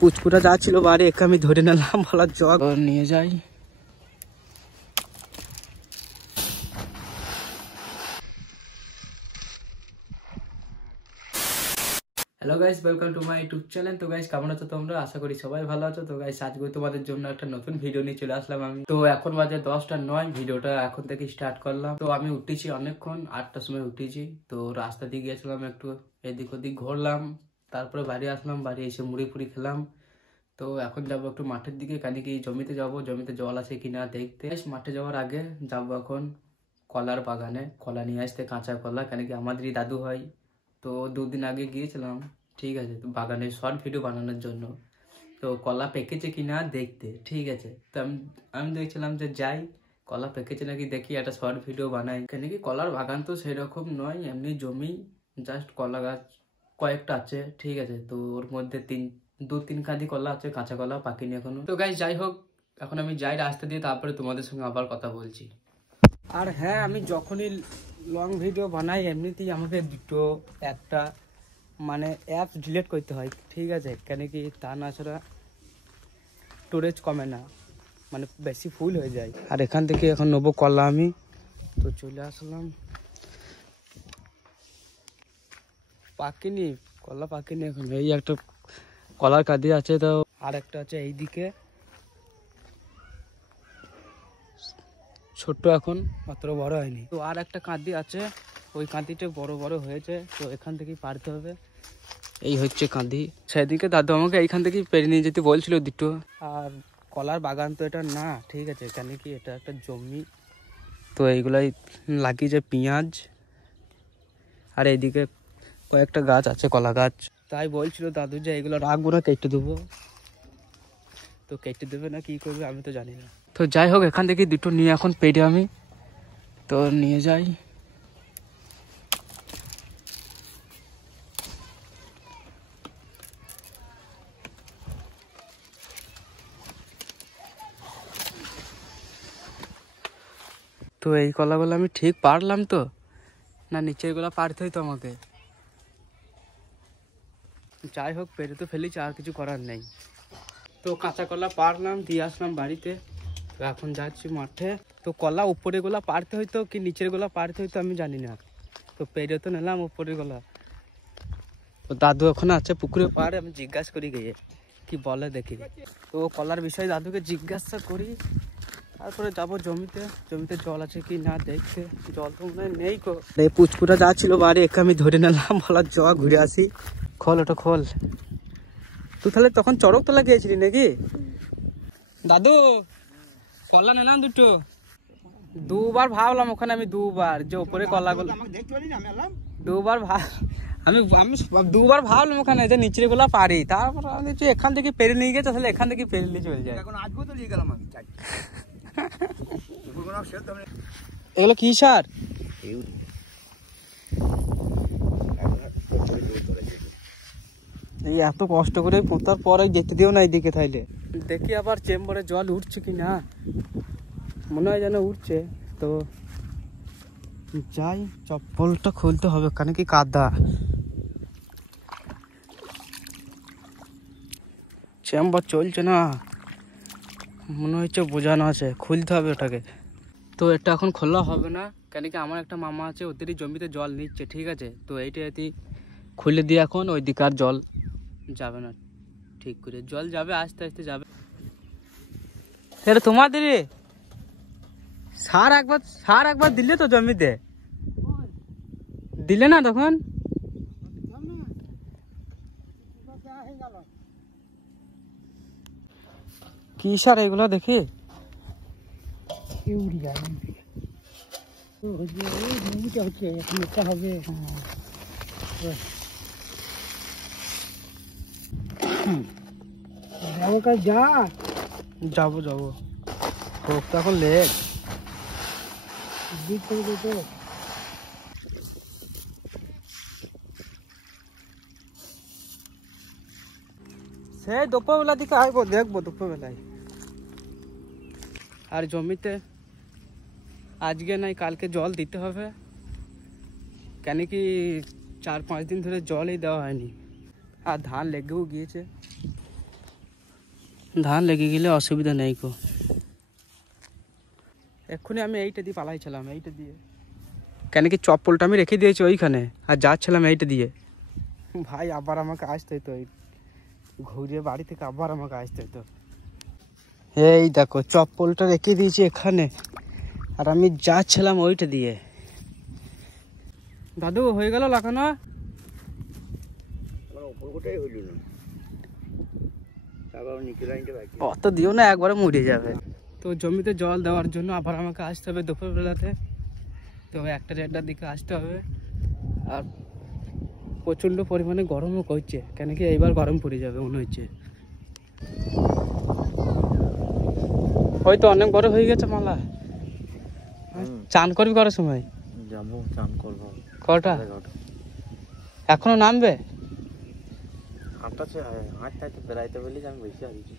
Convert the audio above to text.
পুচকুটা যা ছিল বাড়ি একে আমি ধরে নিলাম, বলার জগ নিয়ে যাই। Hello guys, welcome to my YouTube channel. তো গাইস কেমন আছো তোমরা? আশা করি সবাই ভালো আছো। তো গাইস আজকে তোমাদের জন্য একটা নতুন ভিডিও নিয়ে চলে আসলাম আমি। তো এখন বাজে 10:09, ভিডিওটা এখন থেকে স্টার্ট করলাম। তো আমি উঠেছি অনেকক্ষণ, 8টার সময় উঠেছি। তো রাস্তা দিয়ে গিয়েছিলাম, একটু এদিক ওদিক ঘুরলাম, তারপরে বাড়ি আসলাম। বাড়ি এসে মুড়ি ফুড়ি খেলাম। তো এখন যাবো একটু মাঠের দিকে, কারণ কি জমিতে যাবো, জমিতে জল আছে কিনা দেখতে। মাঠে যাওয়ার আগে যাবো এখন কলার বাগানে, কলা নিয়ে আসতে, কাঁচা কলা, কেন কি আমাদেরই দাদু হয়। তো 2 দিন আগে গিয়েছিলাম, ঠিক আছে, তো বাগানে শর্ট ভিডিও বানানোর জন্য। তো কলা পেকেছে কিনা দেখতে, ঠিক আছে। তো আমি দেখছিলাম যে যাই, কলা পেকেছে নাকি দেখি, একটা শর্ট ভিডিও বানাই। কেন কি কলার বাগান তো সেরকম নয়, এমনি জমি, জাস্ট কলা গাছ কয়েকটা আছে, ঠিক আছে। তো ওর মধ্যে 2-3 কাঁদি কলা আছে, কাঁচা কলা, পাকিনি এখনো। তো গাইস যাই হোক, এখন আমি যাই রাস্তা দিয়ে, তারপরে তোমাদের সঙ্গে আবার কথা বলছি। আর হ্যাঁ, আমি যখনই লং ভিডিও বানাই এমনিতেই আমাকে একটা মানে অ্যাপ ডিলিট করতে হয়, ঠিক আছে। কেন কি তা না ছাড়া স্টোরেজ কমে না, মানে বেশি ফুল হয়ে যায়। আর এখান থেকে এখন নেবো কলা আমি, তো চলে আসলাম। পাকিনি কলা, পাকিনি এখন। এই একটা কলার কাঁদি আছে, তো আর একটা আছে এইদিকে ছোট্ট, এখন অত বড় হয়নি। তো আর একটা কাঁদি আছে, ওই কাঁদিটা বড় বড় হয়েছে, তো এখান থেকেই পারতে হবে। এই হচ্ছে কাঁদি। সেদিকে দাদু আমাকে এইখান থেকেই পেরে নিয়ে যেতে বলছিল দুটো। আর কলার বাগান তো এটা না, ঠিক আছে, কেন কি এটা একটা জমি। তো এইগুলাই লাগিয়েছে পেঁয়াজ, আর এইদিকে কয়েকটা গাছ আছে, কলা গাছ। তাই বলছিল দাদু যে এগুলো রাখবো না, কেটে দেবো। তো কেটে দেবে না কি করবে আমি তো জানি না। তো যাই হোক, এখান থেকে দুটো নিয়ে এখন পেড়ে আমি তো নিয়ে যাই। তো এই কলাগুলো আমি ঠিক পারলাম তো, না নিচের গুলা পারতে হইতো আমাকে। যাই হোক, পেরে তো ফেলেছি, আর কিছু করার নেই। তো কাঁচা কলা পারলাম, দিয়ে আসলাম বাড়িতে। তো এখন যাচ্ছি মাঠে। তো কলা উপরে গোলা পারতে হইতো কি নিচের গোলা পারতে হইতো আমি জানি না। তো পেরে তো নিলাম উপরের গোলা। তো দাদু এখন আছে পুকুরে পাড়ে, আমি জিজ্ঞাসা করি গিয়ে কি বলে দেখি। তো কলার বিষয়ে দাদুকে জিজ্ঞাসা করি, তারপরে যাবো জমিতে। জমিতে জল আছে কি না দেখতে। জল তো মনে হয় নেই। এই পুচকুটা যা ছিল বাড়ি একে আমি ধরে নিলাম, বলার জ ঘুরে আসি। খোল ওটা খোল। তুই তাহলে তখন চড়ক তোলা গিয়েছিলি নাকি? দাদু কলা নিলাম দুটো। দুবার ভাবলাম ওখানে, আমি দুবার যে উপরে কলাগুলো দুবার আমি দুবার ভাবলাম ওখানে যে নিচের গুলা পারি। তারপর আমি এখান থেকে পেরে নিয়ে গেছে, তাহলে এখান থেকে পেরে নিয়ে চলে যায়। এগুলো কি সার? এই এত কষ্ট করে পোঁতার পরে যেতে দিও না এইদিকে, তাইলে দেখি আবার চেম্বারে জল উঠছে কি না। মনে হয় যেন উঠছে। তো যাই, চপ্পলটা খুলতে হবে, কারণ কি কাদা। চেম্বার চলছে না, মনে হচ্ছে বোঝানো আছে, খুলতে হবে ওটাকে। তো এটা এখন খোলা হবে না, কেন কি আমার একটা মামা আছে, ওদেরই জমিতে জল নিচ্ছে, ঠিক আছে। তো এইটা এটি খুলে দিয়ে এখন ওই দিকে আর জল যাবে না, ঠিক করে জল যাবে আস্তে আস্তে যাবে। এটা তোমাদের সার একবার দিলে তো জমিতে দিলে না তখন? কি সার এগুলো দেখি? যাবো হোক তো এখন লেট। সেই দুপুরবেলা দিকে আসবো, দেখবো দুপুরবেলায়। আর জমিতে আজকে নাই কালকে জল দিতে হবে, কেন কি 4-5 দিন ধরে জলই দেওয়া হয়নি, আর ধান লেগেও গিয়েছে। ধান লেগে গেলে অসুবিধা নেই গো। এক্ষুনি আমি এইটা দিয়ে পালাইছিলাম, এইটা দিয়ে, কেন কি চপ্পলটা আমি রেখে দিয়েছি ওইখানে, আর যাচ্ছিলাম এইটা দিয়ে। ভাই আবার আমাকে আসতে হতো, ঘুরে বাড়ি থেকে আবার আমাকে আসতে হতো। এই দেখো চপ্পলটা রেখে দিয়েছি এখানে, আর আমি যাচ্ছিলাম ওইটা দিয়ে। দাদু হয়ে গেল লাগানো? অত দিও না, একবারে মরে যাবে। তো জমিতে জল দেওয়ার জন্য আবার আমাকে আসতে হবে দুপুরবেলাতে। তো 1টা-1:30টার দিকে আসতে হবে। আর প্রচণ্ড পরিমাণে গরমও করছে, কেন কি এইবার গরম পড়ে যাবে মনে হচ্ছে। হয়তো অনেক বড় হয়ে গেছে মালা। চান করবি করার সময়? যাবো, চান করবো। কটা এখনো নামবে? হাঁটতে বেড়াইতে বলি আমি বেশি আসছি।